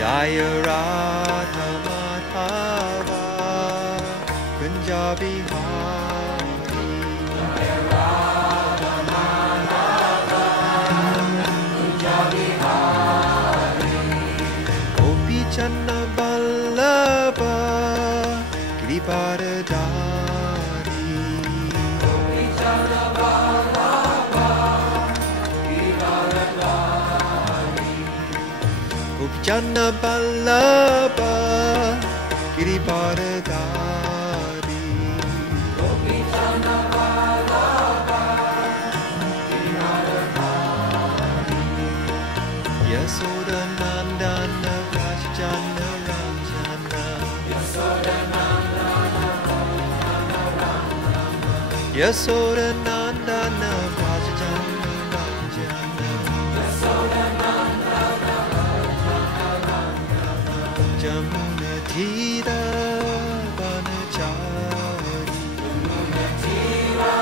Jaya Radha Madhava Kunja Bihari Jaya Radha Madhava Kunja Bihari Gopi Channa Vallabha Giridharadhari Gopi Channa Vallabha Giridharadhari Gopi Channa Vallabha Giridharadhari Gopi Channa Vallabha Giridharadhari Yasoda Nandana Rajjana Ranjana Yasoda Nandana Yasoda Nandana Rajjana Ranjana Yasoda Nandana Jamuna Thira Vanachari Jamuna Thira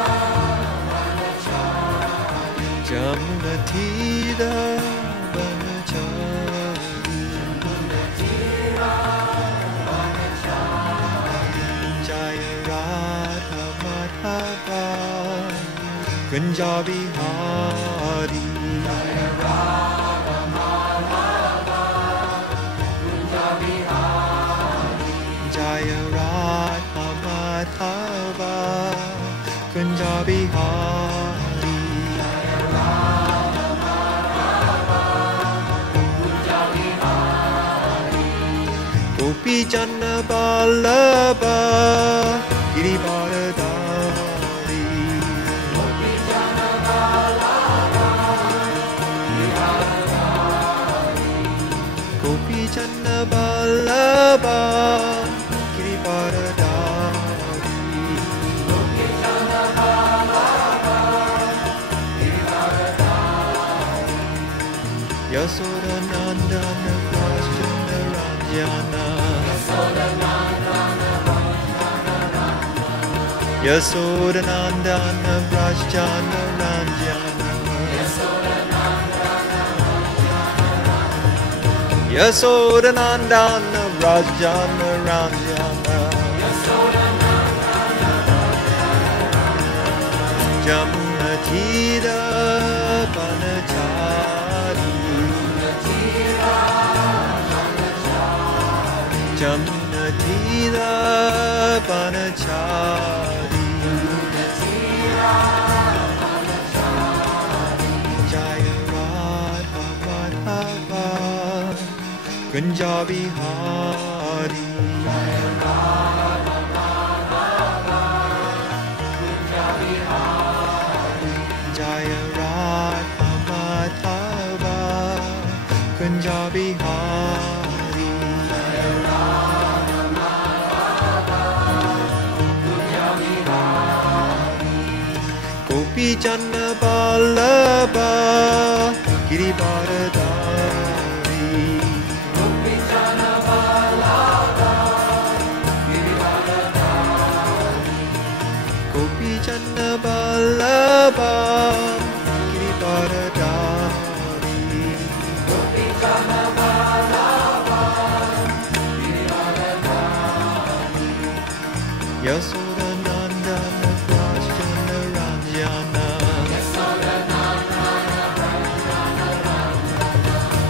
Vanachari Jamuna Thira Vanachari Jamuna Thira Vanachari Jaya Radha Madhava Kunja Bihari Jaya Radha Madhava Kunja Bihari Jaya Radha Madhava Kunja Bihari Jaya Radha Madhava Kunja Bihari Gopi Janna Vallabha Giridharadhari Gopi Janna Vallabha Giridharadhari Gopi Janna Vallabha Giridharadhari Gopi Janna Vallabha Giridharadhari Yasoda Nandana Rajjana Ranjana Yasoda Nandana Yasoda Nandana Rajjana Ranjana Yasoda Nandana Rajjana Ranjana Jamuna Thira Vanachari Jamuna Thira Vanachari Jaya Radha Madhava Kunja Bihari Jaya Radha Madhava Kunja Bihari Jaya Radha Madhava Kunja Bihari Jaya Radha Madhava Kunja Bihari Gopi Janna Vallabha Giridharadhari Gopi Janna Vallabha Giridharadhari Gopi Janna Vallabha Giridharadhari Gopi Janna Vallabha Giridharadhari Yasoda Nandana Rajjana Ranjana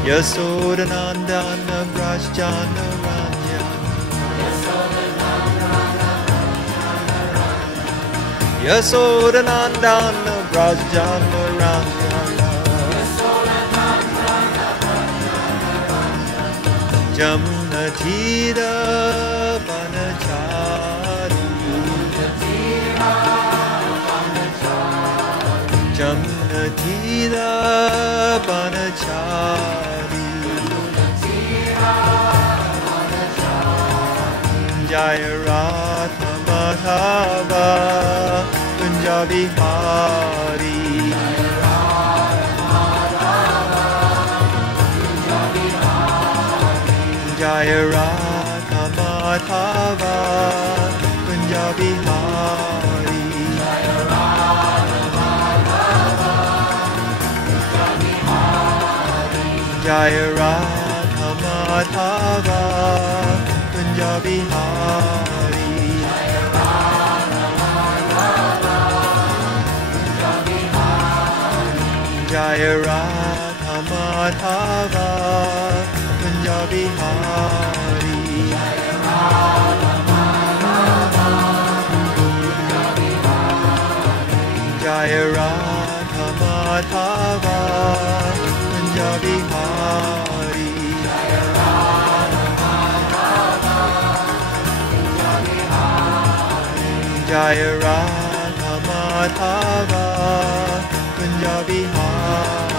Yasoda Nandana Rajjana Ranjana Yasoda Nandana Rajjana Ranjana Jamuna Thira Vanachari Jamuna Thira Vanachari Jaya Radha Madhava Kunja Bihari Jaya Radha Madhava Punjabi Hari. Jaya Radha Madhava Punjabi Hari. Jaya Radha Madhava Punjabi Hari. Jaya Radha Madhava Punjabi Hari. Jaya Radha Madhava Punjabi Hari.